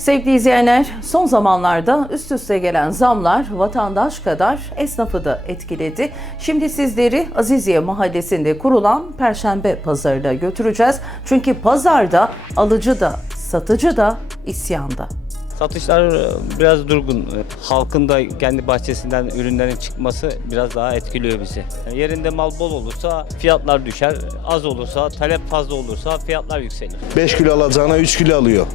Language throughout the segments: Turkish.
Sevgili izleyenler, son zamanlarda üst üste gelen zamlar vatandaş kadar esnafı da etkiledi. Şimdi sizleri Aziziye Mahallesi'nde kurulan Perşembe Pazarı'na götüreceğiz. Çünkü pazarda alıcı da satıcı da isyanda. Satışlar e, biraz durgun. Halkın da kendi bahçesinden ürünlerin çıkması biraz daha etkiliyor bizi. Yani yerinde mal bol olursa fiyatlar düşer. Az olursa, talep fazla olursa fiyatlar yükselir. 5 kilo alacağına 3 kilo alıyor.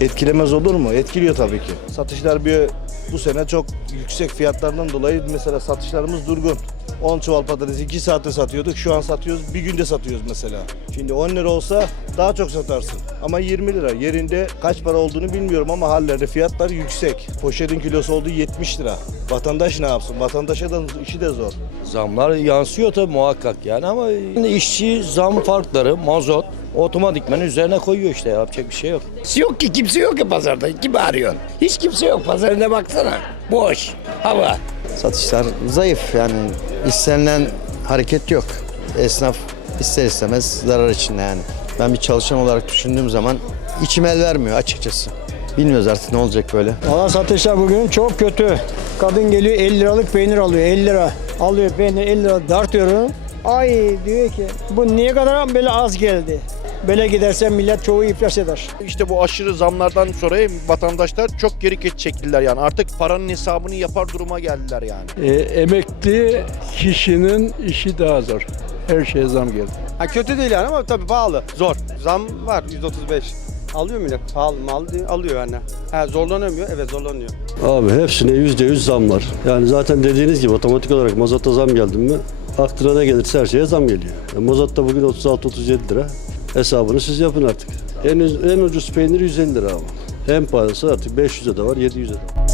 Etkilemez olur mu? Etkiliyor tabii ki. Satışlar bir bu sene çok yüksek fiyatlardan dolayı mesela satışlarımız durgun. 10 çuval patates 2 saatte satıyorduk. Şu an satıyoruz. Bir günde satıyoruz mesela. Şimdi 10 lira olsa daha çok satarsın. Ama 20 lira. Yerinde kaç para olduğunu bilmiyorum ama hallerde fiyatlar yüksek. Poşetin kilosu olduğu 70 lira. Vatandaş ne yapsın? Vatandaşa da işi de zor. Zamlar yansıyor tabii muhakkak yani ama işçi zam farkları, mazot otomatikman üzerine koyuyor işte yapacak bir şey yok. Yok ki kimse yok ki pazarda. Kim arıyorsun? Hiç kimse yok. Pazarına baksana. Boş. Hava. Satışlar zayıf yani istenilen hareket yok. Esnaf ister istemez zarar içinde yani. Ben bir çalışan olarak düşündüğüm zaman içim el vermiyor açıkçası. Bilmiyoruz artık ne olacak böyle. Valla satışlar bugün çok kötü. Kadın geliyor 50 liralık peynir alıyor 50 lira. Alıyor peynir 50 lira dartıyorum. Ay diyor ki bu niye kadar böyle az geldi? Böyle giderse millet çoğu iflas eder. İşte bu aşırı zamlardan sonra vatandaşlar çok geri geç çektiler yani. Artık paranın hesabını yapar duruma geldiler yani. E, emekli kişinin işi daha zor. Her şeye zam geldi. Ha, kötü değil yani ama tabii pahalı. Zor. Zam var 135. Alıyor millet. Pahalı mal değil, alıyor yani. Ha, zorlanıyor mu? Evet zorlanıyor. Abi hepsine yüzde yüz zam var. Yani zaten dediğiniz gibi otomatik olarak mazota zam geldi mi aklına ne gelirse her şeye zam geliyor. E, mazot da bugün 36-37 lira. Hesabını siz yapın artık. En, en ucuz peynir 150 lira ama. En pahalısı artık 500'e de var 700'e de var.